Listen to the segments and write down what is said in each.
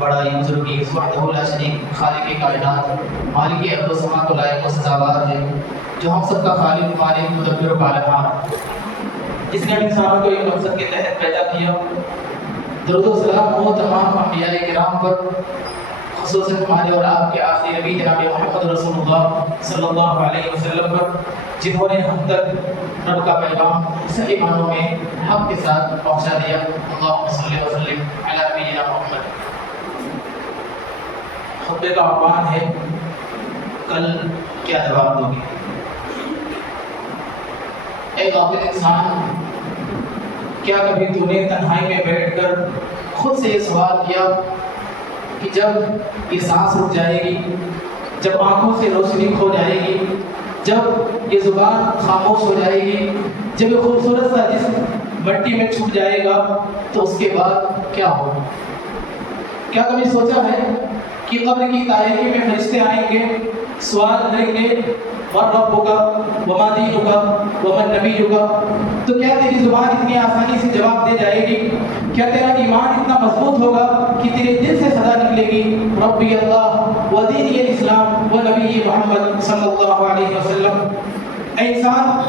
بڑائی بزرگی وحدہ لا شریک خالق کائنات مالک ارض و سما کو لائق و سزاوار ہے، جو ہم سب کا خالق مالک مدبر و پالنہار، جس نے انسانوں کو ایک مقصد کے تحت پیدا کیا۔ درود و سلام ہو تمام انبیاء کرام پر، خصوصاً ہمارے اور آپ کے آخری نبی جناب محمد رسول اللہ صلی اللہ علیہ وسلم پر، جنہوں نے ہم تک رب کا پیغام صحیح معنوں میں حق کے ساتھ پہنچا دیا۔ اللہم صلی وسلم علی نبینا محمد۔ خطبے کا عنوان ہے کل کیا جواب دو گے؟ اے غافل انسان، کیا کبھی تو نے تنہائی میں بیٹھ کر خود سے یہ سوال کیا کہ جب یہ سانس رک جائے گی، جب آنکھوں سے روشنی کھو جائے گی، جب یہ زبان خاموش ہو جائے گی، جب یہ خوبصورت سا جسم مٹی میں چھپ جائے گا، تو اس کے بعد کیا ہوگا؟ کیا کبھی سوچا ہے کہ قبر کی تاریکی میں فرشتے آئیں گے، سوال کریں گے من ربک وما دینک ومن نبیک، تو کیا تیری زبان اتنی آسانی سے جواب دے جائے گی؟ کیا تیرا ایمان اتنا مضبوط ہوگا کہ تیرے دل سے صدا نکلے گی ربی اللہ و دینی الاسلام و نبی محمد صلی اللہ علیہ وسلم؟ اے انسان،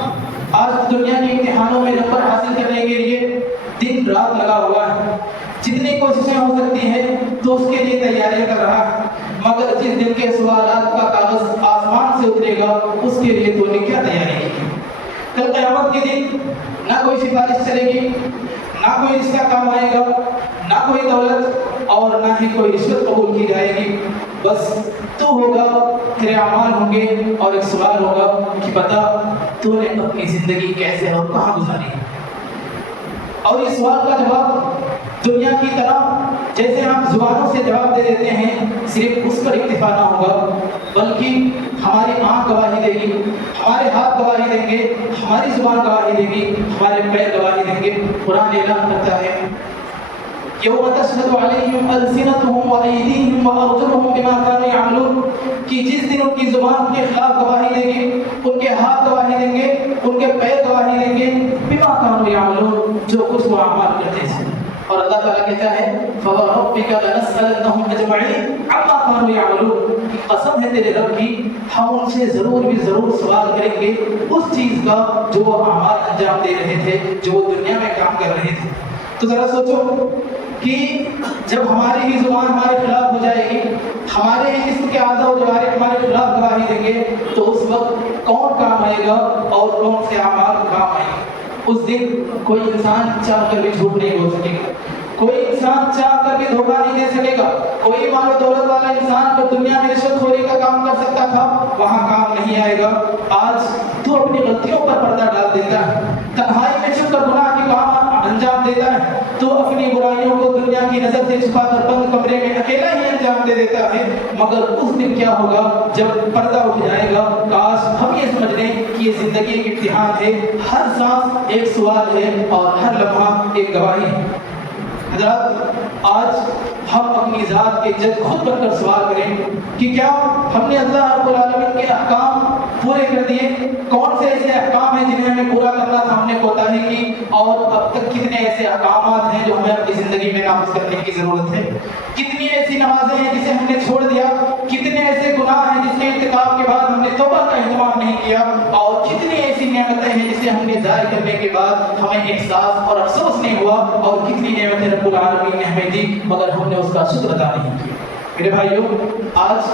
آج دنیا کے امتحانوں میں نمبر حاصل کرنے کے لیے دن رات لگا ہوا ہے، جتنی کوششیں ہو سکتی ہیں تو اس کے لیے تیاریاں کر رہا ہے، مگر جس دن کے سوالات کا کاغذ آسمان سے اترے گا اس کے لیے تو نے کیا تیاری کی؟ کل قیامت کے دن نہ کوئی سفارش چلے گی، نہ کوئی رشتہ کام آئے گا، نہ کوئی دولت اور نہ ہی کوئی رشوت قبول کی جائے گی۔ بس تو ہوگا، تیرے اعمال ہوں گے، اور ایک سوال ہوگا کہ بتا تو نے اپنی زندگی کیسے اور کہاں گزاری؟ اور اس سوال کا جواب دنیا کی طرح جیسے ہم زبانوں سے جواب دے دیتے ہیں صرف اس پر اکتفا نہ ہوگا، بلکہ ہماری آنکھ گواہی دے گی، ہمارے ہاتھ گواہی دیں گے، ہماری زبان گواہی دے گی، ہمارے پیر گواہی دیں گے۔ قرآن اعلان کرتا ہے یوم تشہد علیہم السنتہم وایدیہم وارجلہم بما کانوا یعملون، کہ جس دن ان کی زبان ان کے خلاف گواہی دے گی، ان کے ہاتھ گواہی دیں گے، ان کے پیر گواہی دیں گے، بما کانوا یعملون، جو کچھ وہ اعمال کرتے تھے۔ اور اللہ تعالیٰ کہتا ہے فَوَرَبِّكَ لَنَسْأَلَنَّهُمْ أَجْمَعِينَ عَمَّا كَانُوا يَعْمَلُونَ، کہ قسم ہے تیرے رب کی، ہم ان سے ضرور سوال کریں گے اس چیز کا جو وہ اعمال انجام دے رہے تھے، جو وہ دنیا میں کام کر رہے تھے۔ تو ذرا سوچو کہ جب ہماری ہی زبان ہمارے خلاف ہو جائے گی، ہمارے ہی جسم کے اعضاء و جوارح ہمارے خلاف گواہی دیں گے، تو اس وقت کون کام آئے گا اور کون سے اعمال کام آئیں گے؟ اس دن کوئی انسان چاہ کر بھی جھوٹ نہیں بول سکے گا، کوئی انسان چاہ کر بھی دھوکہ نہیں دے سکے گا۔ کوئی مال و دولت والا انسان تو دنیا میں رشوت خوری کا کام کر سکتا تھا، وہاں کام نہیں آئے گا۔ آج تو اپنی غلطیوں پر پردہ ڈال دیتا ہے، تنہائی میں چھپ کر گناہ کے کام انجام دیتا ہے، تو اپنی برائیوں کو دنیا کی نظر سے چھپا کر بند کمرے میں اکیلا ہی انجام دے دیتا ہے۔ مگر اس دن کیا ہوگا جب پردہ اٹھ جائے گا؟ کاش ہم یہ سمجھ لیں کہ یہ زندگی ایک امتحان ہے، ہر سانس ایک سوال ہے اور ہر لمحہ ایک گواہی ہے۔ حضرات، آج ہم اپنی ذات کے جج خود بن کر سوال کریں کہ کیا ہم نے اللہ رب العالمین کے احکام پورے کر دیے؟ کون سے ایسے احکام ہیں جنہیں ہمیں پورا کرنا تھا ہم نے کوتاہی کی؟ اور اب تک کتنے ایسے احکامات ہیں جو ہمیں اپنی زندگی میں نافذ کرنے کی ضرورت ہے؟ کتنی ایسی نمازیں ہیں جسے ہم نے چھوڑ دیا؟ کتنے ایسے گناہ ہیں جس کے ارتکاب کے بعد ہم نے توبہ کا اہتمام نہیں کیا؟ اور کتنی ایسی نعمتیں ہیں جسے ہم نے ضائع کرنے کے بعد ہمیں احساس اور افسوس نہیں ہوا؟ اور کتنی نعمتیں رب العالمین نے ہمیں دی مگر ہم نے اس کا شکر ادا نہیں کیا۔ میرے بھائیوں، آج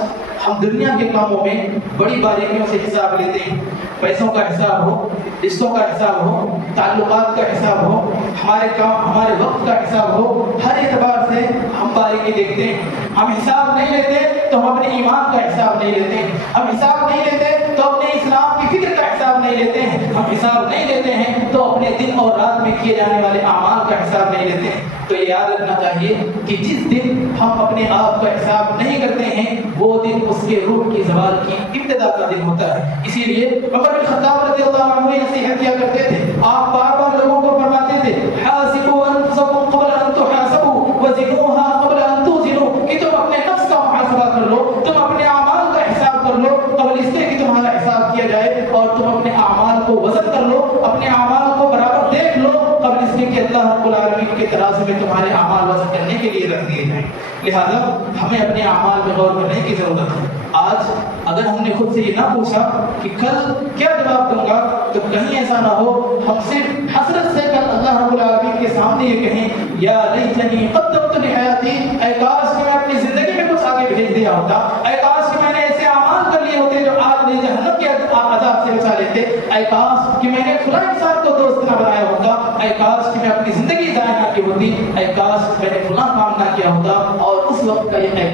ہم دنیا کے کاموں میں بڑی باریکیوں سے حساب لیتے ہیں، پیسوں کا حساب ہو، رشتوں کا حساب ہو، تعلقات کا حساب ہو، ہمارے کام ہمارے وقت کا حساب ہو، ہر اعتبار سے ہم باریکی دیکھتے ہیں۔ ہم حساب نہیں لیتے تو ہم اپنے ایمان کا حساب نہیں لیتے، ہم حساب نہیں لیتے تو اپنے اسلام کی فکر کا حساب نہیں لیتے ہیں، ہم حساب نہیں لیتے ہیں تو اپنے دن اور رات میں کیے جانے والے اعمال کا حساب نہیں لیتے ہیں۔ تو یہ یاد رکھنا چاہیے کہ جس دن ہم اپنے آپ کا حساب نہیں کرتے ہیں وہ دن اس کے روح کی زوال کی ابتدا کا دن ہوتا ہے۔ اسی لیے عمر بن خطاب رضی اللہ عنہ نصیحت کیا کرتے تھے، آپ بار بار لوگوں کو فرماتے تھے حاسبوا انفسکم قبل ان تحاسبوا وزنوها قبل ان توزنوا، کہ تم اپنے نفس کا محاسبہ کر لو، تم اپنے اعمال کا حساب کر لو قبل اس کے کہ تمہارا حساب کیا جائے، اور تم اپنے اعمال کو وزن کر لو، اپنے اعمال کو برابر دیکھ لو قبل اس کے کہ اللہ رب العالمین کے ترازو میں تمہارے اعمال وزن کرنے کے لیے رکھ دیے جائیں۔ لہذا ہمیں اپنے اعمال میں غور کرنے کی ضرورت ہے۔ آج اگر ہم نے خود سے یہ نہ پوچھا کہ کل کیا جواب دوں گا، تو کہیں ایسا نہ ہو ہم صرف حسرت سے کل اللہ رب العالمین کے سامنے یہ کہیں یا لیتنی قدمت لحیاتی، اے کاش کہ میں اپنی زندگی میں کچھ آگے بھیج دیا ہوتا، اے کاش کہ میں نے ایسے اعمال کر لیے ہوتے جو آج مجھے جہنم کے عذاب سے بچا لیتے، اے کاش کہ میں نے فلاں انسان کو دوست نہ بنایا ہوتا، اے کاش کہ میں اپنی زندگی ضائع نہ کی ہوتی، اے کاش میں نے فلاں کام نہ کیا ہوتا۔ اور اس وقت کا یہ اے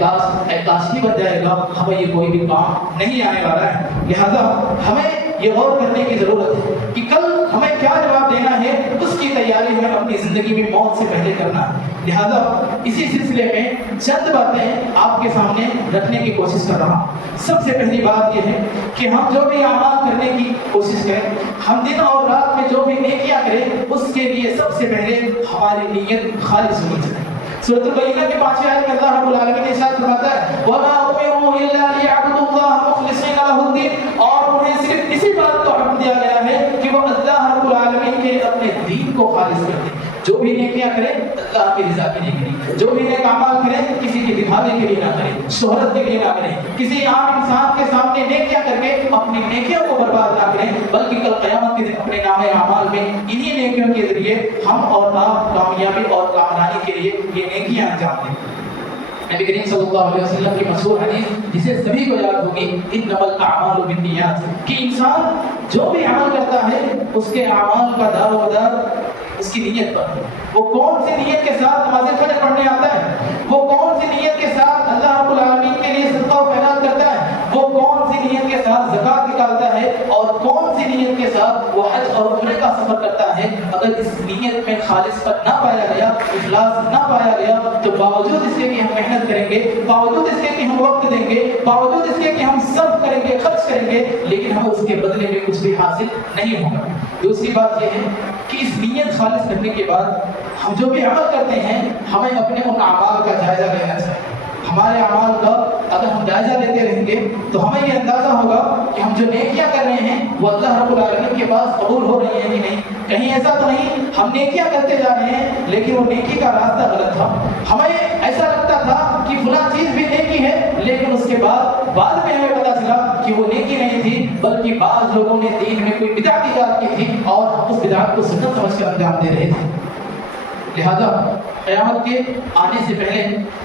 کاش ہی بن جائے گا، ہمیں یہ کوئی بھی کام نہیں آنے والا ہے۔ لہذا ہمیں یہ غور کرنے کی ضرورت ہے کہ کل ہمیں کیا جواب دینا ہے، اس کی تیاری ہمیں اپنی زندگی میں موت سے پہلے کرنا ہے۔ لہذا اسی سلسلے میں چند باتیں آپ کے سامنے رکھنے کی کوشش کر رہا ہوں۔ سب سے پہلی بات یہ ہے کہ ہم جو بھی اعمال کرنے کی کوشش کریں، ہم دن اور رات میں جو بھی نیکیاں کریں، اس کے لیے سب سے پہلے ہماری نیت خالص ہونی چاہیے۔ سورۃ البینہ کے 5ویں آیت میں اللہ رب العالمین نے ارشاد فرماتا ہے وَمَا أُمِرُوا إِلَّا لِيَعْبُدُوا اللَّهَ مُخْلِصِينَ لَهُ الدِّينَ، اور انہیں صرف اسی بات کا حکم دیا گیا ہے کہ وہ اللہ رب العالمین کے اپنے دین کو خالص کر دیں۔ جو بھی نیکیاں کریں اللہ کی رضا کے لیے کریں، جو بھی نیک اعمال کریں کسی کے دکھاوے کے لیے نہ کریں، شہرت کے لیے نہ کریں، کسی عام انسان کے سامنے نیکیاں کر کے اپنی نیکیوں کو برباد نہ کریں، بلکہ کل قیامت کے دن اپنے نام اعمال میں انہی نیکیوں کے ذریعے ہم اور آپ کامیابی اور کامرانی کے لیے یہ نیکیاں انجام دیں۔ نبی کریم صلی اللہ علیہ وسلم کی مشہور حدیث جسے سبھی کو یاد ہوگی، انما الاعمال بالنیات، کہ انسان جو بھی عمل کرتا ہے اس کے اعمال کا دار و مدار اس کی نیت پر۔ وہ کون سی نیت کے ساتھ نماز فجر پڑھنے آتا ہے، وہ کون سی نیت کے ساتھ اللہ رب العالمین کے لیے صدقہ و خیرات کرتا ہے، وہ کون سی نیت کے ساتھ زکوٰۃ نکالتا ہے، اور کون سی نیت کے ساتھ وہ حج اور عمرے کا سفر کرتا ہے، اگر اس نیت میں خالص پر نہ پایا گیا، اخلاص نہ پایا گیا، تو باوجود اس کے کہ ہم محنت کریں گے، باوجود اس کے کہ ہم وقت دیں گے، باوجود اس کے کہ ہم صرف کریں گے، خرچ کریں گے، لیکن ہمیں اس کے بدلے میں کچھ بھی حاصل نہیں ہوگا۔ دوسری بات یہ ہے کہ اس نیت خالص کرنے کے بعد ہم جو بھی عمل کرتے ہیں ہمیں اپنے ان اعمال کا جائزہ لینا چاہیے۔ ہمارے اعمال کا اگر ہم جائزہ لیتے رہیں گے تو ہمیں یہ اندازہ ہوگا کہ ہم جو نیکیاں کر رہے ہیں وہ اللہ رب العالمین کے پاس قبول ہو رہی ہیں کہ نہیں۔ کہیں ایسا تو نہیں ہم نیکیاں کرتے جا رہے ہیں لیکن وہ نیکی کا راستہ غلط تھا، ہمیں ایسا لگتا تھا کہ فلاں چیز بھی نیکی ہے، لیکن اس کے بعد میں ہمیں پتا چلا کہ وہ نیکی نہیں تھی، بلکہ بعض لوگوں نے دین میں کوئی بدعت ایجاد کی تھی اور اس بدعت کو سنت سمجھ کر انجام دے رہے تھے۔ لہذا قیامت کے آنے سے پہلے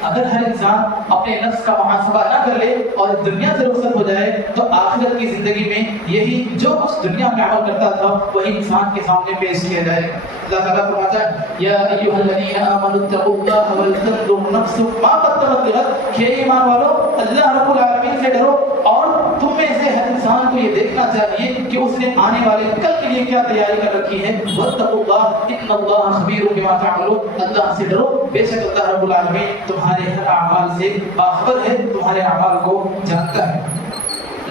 اگر ہر انسان اپنے نفس کا محاسبہ نہ کر لے اور دنیا سے رخصت ہو جائے تو آخرت کی زندگی میں یہی جو کچھ دنیا میں عمل کرتا تھا وہی انسان کے سامنے پیش کیا جائے گا۔ اللہ تعالیٰ فرماتا ہے یا ایھا الذین آمنوا اتقوا اللہ ولتنظر نفس ما قدمت لغد، کہ ایمان والو اللہ رب العالمین سے ڈرو اور تم میں سے ہر انسان کو یہ دیکھنا چاہیے کہ اس نے آنے والے کل کے لیے کیا تیاری کر رکھی ہے۔ واتقوا اللہ ان اللہ خبیر بما تعملون، اللہ سے ڈرو، بے شک اللہ رب العالمین تمہارے ہر اعمال سے باخبر ہے، تمہارے اعمال کو جانتا ہے۔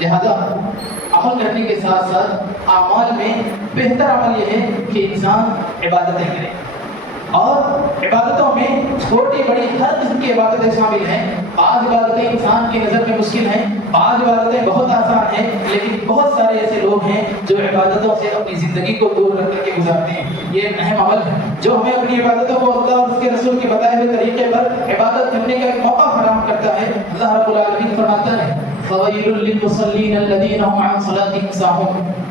لہذا عمل کرنے کے ساتھ ساتھ اعمال میں بہتر عمل یہ ہے کہ انسان عبادتیں کرے، اور عبادتوں میں چھوٹی بڑی ہر قسم کی عبادتیں شامل ہیں۔ بعض عبادتیں انسان کی نظر میں مشکل ہیں، بعض عبادتیں بہت آسان ہیں، لیکن بہت سارے ایسے لوگ ہیں جو عبادتوں سے اپنی زندگی کو دور رکھ کر کے گزارتے ہیں۔ یہ ایک اہم عمل ہے جو ہمیں اپنی عبادتوں کو اللہ اور اس کے رسول کے بتائے ہوئے طریقے پر عبادت کرنے کا ایک موقع فراہم کرتا ہے۔ اللہ رب العالمین فرماتا ہے فَوَيْلٌ لِّلْمُصَلِّينَ الَّذِينَ هُمْ عَنْ صَلَاتِهِمْ سَاهُونَ،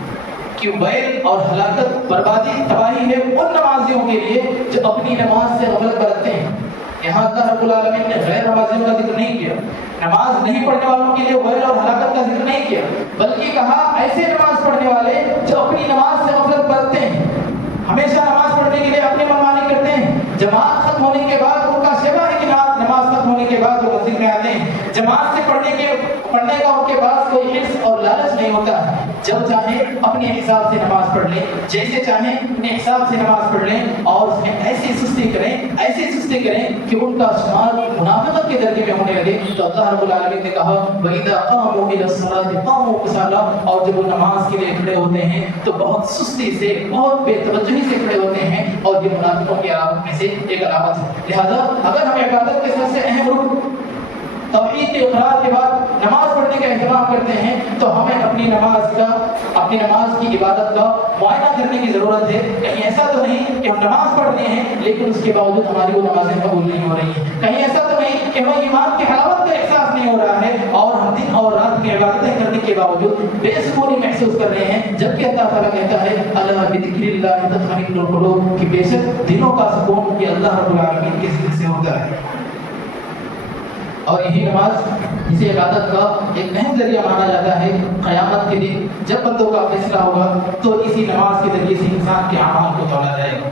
کہ ویل اور ہلاکت، بربادی، تباہی ہے ان نمازیوں کے لیے جو اپنی نماز سے غفلت برتتے ہیں۔ یہاں اللہ رب العالمین نے غیر نمازیوں کا ذکر نہیں کیا، نماز نہیں پڑھنے والوں کے لیے ویل اور ہلاکت کا ذکر نہیں کیا، بلکہ کہا ایسے نماز پڑھنے والے جو اپنی نماز سے غفلت برتتے ہیں، ہمیشہ نماز پڑھنے کے لیے اپنی منمانی کرتے ہیں، جماعت ختم ہونے کے بعد ان کا شیوا ہے کہ نماز ختم ہونے کے بعد وہ مسجد میں آتے ہیں، جماعت سے پڑھنے کا ان کے پاس کوئی حرص اور لالچ نہیں ہوتا، جب چاہیں اپنے حساب سے نماز پڑھ لیں، جیسے چاہیں اپنے حساب سے نماز پڑھ لیں، اور اس میں ایسی سستی کریں کہ ان کا شمار منافقت کے درجے میں ہونے لگے۔ تو اللہ رب العالمین نے کہا وَإِذَا قَامُوا إِلَى الصَّلَاةِ قَامُوا كُسَالَىٰ، اور جب وہ نماز کے لیے کھڑے ہوتے ہیں تو بہت سستی سے، بہت بے توجہی سے کھڑے ہوتے ہیں، اور یہ منافقوں کی علامت میں سے ایک علامت ہے۔ لہذا اگر ہم عبادت کے سب سے اہم رکن توحید کے اقرار کے بعد نماز پڑھنے کا اہتمام کرتے ہیں تو ہمیں اپنی نماز کی عبادت کا معائنہ کرنے کی ضرورت ہے. کہیں ایسا تو نہیں کہ ہم نماز پڑھ رہے ہیں لیکن اس کے باوجود ہماری وہ نمازیں قبول نہیں ہو رہی ہیں. کہیں ایسا تو نہیں کہ ہمیں ایمان کی حلاوت کا احساس نہیں ہو رہا ہے اور ہم دن اور رات کی عبادتیں کرنے کے باوجود بے سکونی محسوس کر رہے ہیں. جبکہ اللہ تعالیٰ کہتا ہے الا بذکر اللہ تطمئن القلوب کہ بے شک دلوں کا سکون یہ اللہ رب العالمین کے ذکر سے ہوتا ہے. اور یہی نماز اسے عبادت کا ایک اہم ذریعہ مانا جاتا ہے. قیامت کے دن جب بندوں کا فیصلہ ہوگا تو اسی نماز کے ذریعے سے انسان کے اعمال کو تولا جائے گا.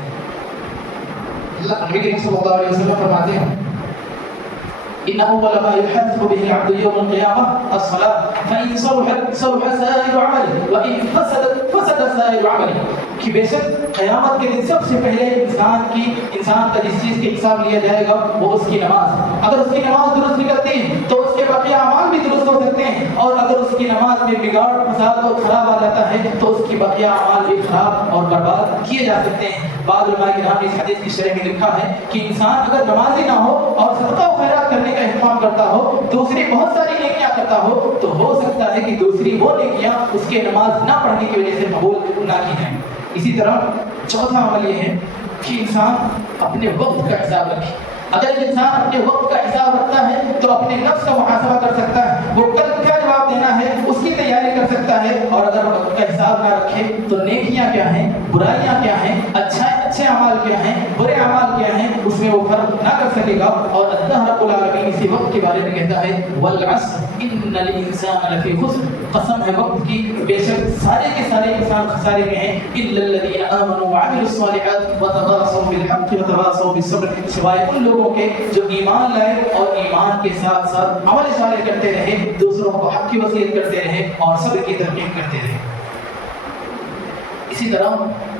نبی کریم صلی اللہ علیہ وسلم فرماتے ہیں ان اول ما يحاسب به العبد يوم القيامه الصلاه فان صلحت صلح سائر عمله وان فسدت فسد سائر عمله. کہ بے شک قیامت کے دن سب سے پہلے انسان کا جس چیز کا حساب لیا جائے گا وہ اس کی نماز. اگر اس کی نماز درست نکلتی ہے تو اس کے باقی اعمال بھی درست ہو سکتے ہیں اور اگر اس کی نماز میں بگاڑ فساد اور خراب آ جاتا ہے تو اس کی باقی اعمال بھی خراب اور برباد کیے جا سکتے ہیں. بعض علماء کرام نے اس حدیث کی شرح میں لکھا ہے کہ انسان اگر نمازی نہ ہو اور صدقہ و خیرات کرنے کا اہتمام کرتا ہو دوسری بہت ساری نیکیاں کرتا ہو تو ہو سکتا ہے کہ دوسری وہ نیکیاں اس کے نماز نہ پڑھنے کی وجہ سے قبول نہ کی جائیں. اسی طرح چوتھا عمل یہ ہے کہ انسان اپنے وقت کا حساب رکھے. اگر انسان اپنے وقت کا حساب رکھتا ہے تو اپنے نفس کا محاسبہ کر سکتا ہے. وہ کل کیا جواب دینا ہے اس کی تیاری کر سکتا ہے. اور اگر وقت کا حساب نہ رکھے تو نیکیاں کیا ہیں, برائیاں کیا ہیں, اچھے اعمال کیا ہیں, برے اعمال کیا ہیں, اس میں وہ فرق نہ کر سکے گا. اور اللہ رب العالمین اسی وقت کے بارے میں کہتا ہے والعصر ان الانسان لفی خسر. قسم ہے وقت کی, بے شک سارے کے سارے انسان خسارے میں ہیں الا الذين امنوا وعملوا الصالحات وتواصوا بالحق وتواصوا بالصبر. سوائے ان لوگوں کے جو ایمان لائے اور ایمان کے ساتھ ساتھ عمل صالح کرتے رہے, دوسروں کو حق کی وصیت کرتے رہے اور صبر کی ترغیب کرتے رہے. اسی طرح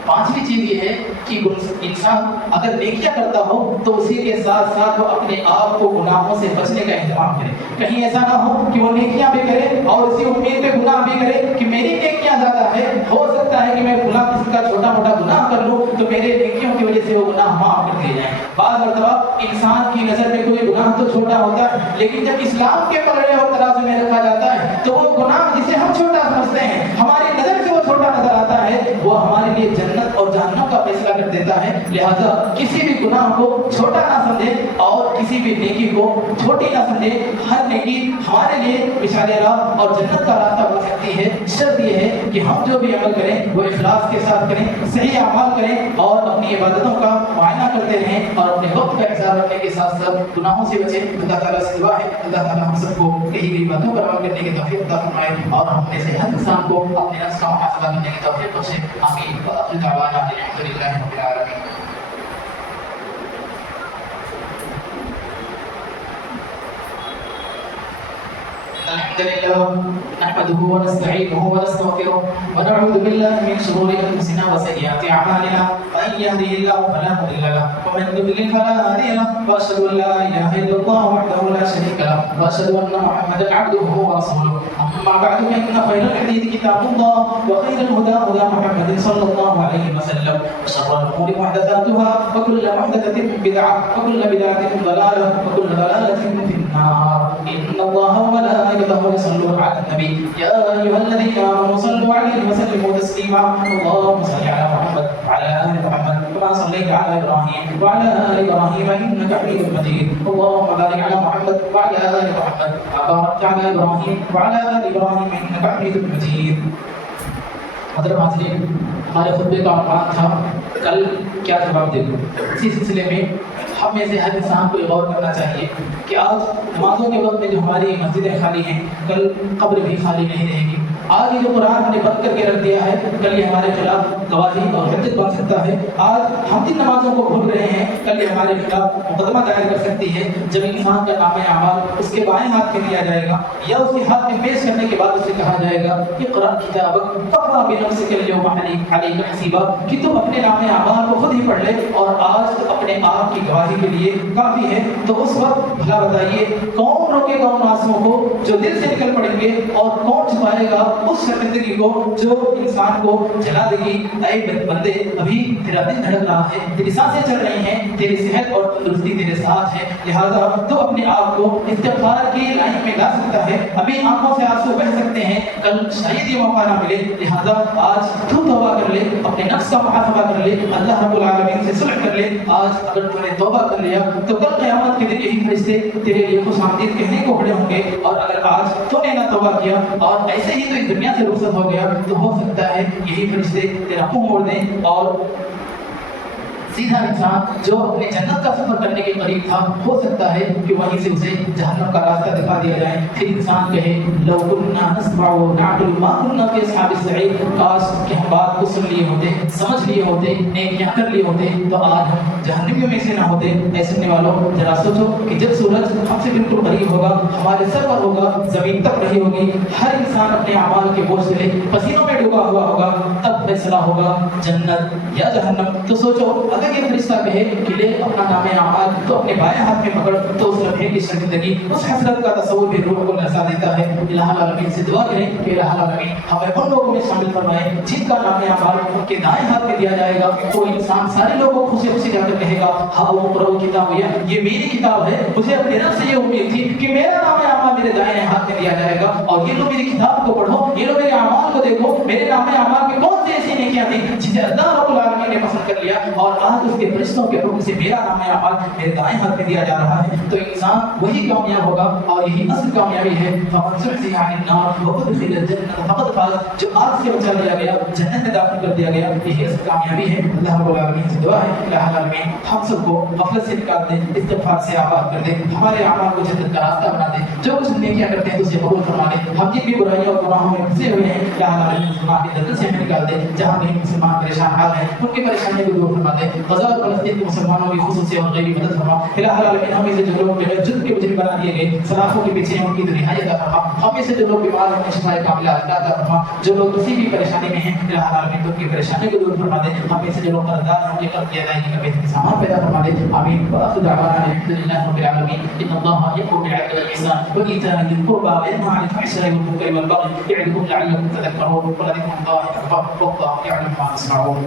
پانچویں چیز یہ ہے کہ انسان اگر نیکیاں کرتا ہو تو اسی کے ساتھ ساتھ وہ اپنے آپ کو گناہوں سے بچنے کا اہتمام کرے. کہیں ایسا نہ ہو کہ وہ نیکیاں بھی کرے اور اسی امید پہ گناہ بھی کرے کہ میری نیکیاں زیادہ ہے, ہو سکتا ہے کہ میں گناہ کسی کا چھوٹا موٹا گناہ کر لوں تو میرے نیکیوں کی وجہ سے وہ گناہ معاف کر دیے جائیں. بعض مرتبہ انسان کی نظر میں کوئی گناہ تو چھوٹا ہوتا ہے لیکن جب اسلام کے پلڑے اور ترازو میں رکھا جاتا ہے تو وہ گناہ جسے ہم چھوٹا سمجھتے ہیں ہماری نظر سے وہ چھوٹا نظر آتا ہے, وہ ہمارے لیے جنت اور جہنم کا فیصلہ کر دیتا ہے. لہذا کسی بھی گناہ کو چھوٹا نہ سمجھے اور کسی بھی نیکی کو چھوٹی نہ سمجھے. ہر نیکی ہمارے لیے مشعل راہ اور جنت کا راستہ بن سکتی ہے. شرط یہ ہے کہ ہم جو بھی عمل کریں وہ اخلاص کے ساتھ کریں, صحیح اعمال کریں اور اپنی عبادتوں کا معائنہ کرتے رہیں اور اپنے وقت کا حساب رکھنے کے ساتھ ساتھ گناہوں سے بچیں. اللہ تعالیٰ سے دعا ہے اللہ تعالیٰ ہم سب کو کہی گئی باتوں پر عمل کرنے کی توفیق عطا فرمائے اور ہم میں سے ہر انسان کو اپنے نفس کا محاسبہ کرنے کی توفیق بخشے. آمین. وآخر دعوانا الحمد للہ رب العالمین. الحمد لله نحمده ونستعينه ونستغفره ونعوذ بالله من شرور انفسنا وسيئات اعمالنا من يهده الله فلا مضل له ومن يضلل فلا هادي له واشهد ان لا اله الا الله وحده لا شريك له واشهد ان محمدا عبده ورسوله. اما بعد فان خير الحديث كتاب الله وخير الهدى هدى محمد صلى الله عليه وسلم وشر الامور محدثاتها وكل محدثه بدعه وكل بدعه ضلاله وكل ضلاله في النار. ان الله وملائكته يصلون على النبي يا ايها الذين امنوا صلوا عليه وسلموا تسليما. اللهم صل على محمد وعلى ال محمد كما صليت على ابراهيم وعلى ال ابراهيم انك حميد مجيد. اللهم بارك على محمد وعلى ال محمد كما باركت على ابراهيم وعلى ال ابراهيم انك حميد مجيد. حضرت حاضرین, ہمارے خطبے کا عنوان تھا کل کیا جواب دے دوں. اسی سلسلے میں ہم میں سے ہر انسان کو غور کرنا چاہیے کہ آج نمازوں کے وقت میں جو ہماری مسجدیں خالی ہیں کل قبر بھی خالی نہیں رہے گی. آج یہ جو قرآن نے بند کر کے رکھ دیا ہے کل یہ ہمارے خلاف گواہی اور حجت بن سکتا ہے. آج ہم جن نمازوں کو بھول رہے ہیں کل یہ ہمارے خلاف مقدمہ دائر کر سکتی ہے. جب انسان کا نام اعمال اس کے بائیں ہاتھ میں دیا جائے گا یا اس کے ہاتھ میں پیش کرنے کے بعد اسے کہا جائے گا کہ قرآن کتابک فقرا بنفسک اليوم علیک حسیبا, کہ تم اپنے نام اعمال کو خود ہی پڑھ لے اور آج اپنے آپ کی گواہی کے لیے کافی ہے. تو اس وقت بھلا بتائیے کون روکے گا ان آنسوؤں کو جو دل سے نکل پڑیں گے اور کون چھپائے گا اس شرمندگی کو جو انسان کو جلا دے گی. اے بندے, ابھی تیرا دل دھڑک رہا ہے, تیری سانسیں چل رہی ہیں, تیری صحت اور تندرستی تیرے ساتھ ہے, لہذا تو اپنے آپ کو کو استغفار کی لائن میں لا سکتا ہے. ابھی آنکھوں سے آنسو بہ سکتے ہیں, کل شاید یہ موقع نہ ملے. لہذا آج تو توبہ کر لے, اپنے نفس کا محاسبہ کر لے, اللہ رب العالمین سے صلح کر لے. آج اگر تو نے توبہ کر لیا تو کل قیامت کے دن یہی فرشتے تیرے لیے خوش آمدید کہنے کو کھڑے ہوں گے. اور اگر آج تو نے نہ توبہ کیا اور ایسے ہی تو اس دنیا سے رخصت ہو گیا, تو ہو سکتا ہے یہی فرشتے تیرا منہ موڑ دیں اور سیدھا انسان جو اپنے جنت کا سفر کرنے کے قریب تھا, ہو سکتا ہے کہ وہیں سے اسے جہنم کا راستہ دکھا دیا جائے. پھر انسان کہے لو كنا نسمع ونعقل ما كنا في اصحاب السعير, کاش کہ ہم بات کو سن لیے ہوتے, سمجھ لیے ہوتے, نیکیاں کر لیے ہوتے, تو آج ہم جہنمیوں میں سے نہ ہوتے. اے سننے والوں, ذرا سوچو کہ جب سورج ہم سے بالکل قریب ہوگا, ہمارے سر پر ہوگا, زمین تک رہی ہوگی, ہر انسان اپنے اعمال کے بوجھ سے پسینوں میں ڈوبا ہوا ہوگا, تب فیصلہ ہوگا جنت یا جہنم. تو سوچو اگر یہ فرشتہ کہے کہ لے اپنا نام اعمال تو اپنے بائیں ہاتھ میں پکڑ, تو اس لمحے کی شرمندگی, اس حسرت کا تصور بھی روح کو لرزا دیتا ہے. الہ العالمین سے دعا کریں کہ الہ العالمین ہمیں ان لوگوں میں شامل فرمائے جن کا نام اعمال ان کے دائیں ہاتھ میں دیا جائے گا. وہ انسان سارے لوگوں کو خوشی خوشی جا کر کہے گا ہاں وہ قرؤ کتاب, یہ میری کتاب ہے, مجھے اپنے رب سے یہ امید تھی کہ میرا نام اعمال میرے دائیں ہاتھ میں دیا جائے گا, اور یہ لو میری کتاب کو پڑھو, یہ لو میرے اعمال کو دیکھو, میرے نام اعمال میں کون سی ایسی نیکیاں تھیں جسے اللہ رب العالمین نے پسند کر لیا, اور آج اس کے فرشتوں کے حکم سے میرا نام اعمال میرے دائیں ہاتھ میں دیا جا رہا ہے. تو انسان وہی کامیاب ہوگا, اور یہی اصل کامیابی ہے. فمن زحزح عن النار وادخل الجنة فقد فاز, جو آگ سے بچا لیا گیا, جنت میں داخل کر دیا گیا, یہی اصل کامیابی ہے. اللہ رب العالمین سے دعا ہے الہ العالمین ہم سب کو غفلت سے نکال دے, استغفار سے آباد کر دے, ہمارے اعمال کو جنت کا راستہ بنا دے, جو کچھ نیکیاں کرتے ہیں تو اسے قبول فرما دے. ہم جن بھی برائیوں اور گناہوں میں پھنسے ہوئے ہیں, الہ العالمین مسلمان کی دلدل سے ہمیں نکال دے. جہاں کہیں مسلمان پریشان حال ہیں ان کی پریشانی کو دور فرما دے. غزہ اور فلسطین کے مسلمانوں کی خصوصی اور غیبی مدد فرما. الہ العالمین ہمیں سے جو لوگ بغیر جرم کے مجرم بنا دیے گئے, سلاخوں کے پیچھے ان کی رہائی عطا فرما. ہمیں سے جو لوگ بیمار ہیں شفا کاملہ عطا فرما. جو لوگ کسی بھی پریشانی میں ہیں, الہ العالمین ان کی پریشانی کو دور فرما دے. ہمیں سے جو لوگ قرضدار ہیں ان کے قرض کی ادائیگی کا بہترین سامان پیدا فرما دے. آمین. وآخر دعوانا الحمدللہ رب العالمین. ان اللہ یأمر بالعدل والإحسان وإيتاء ذي القربى وينهى عن الفحشاء والمنكر والبغي يعظكم لعلكم تذكرون. ولذكر الله أكبر والله يعلم ما تصنعون.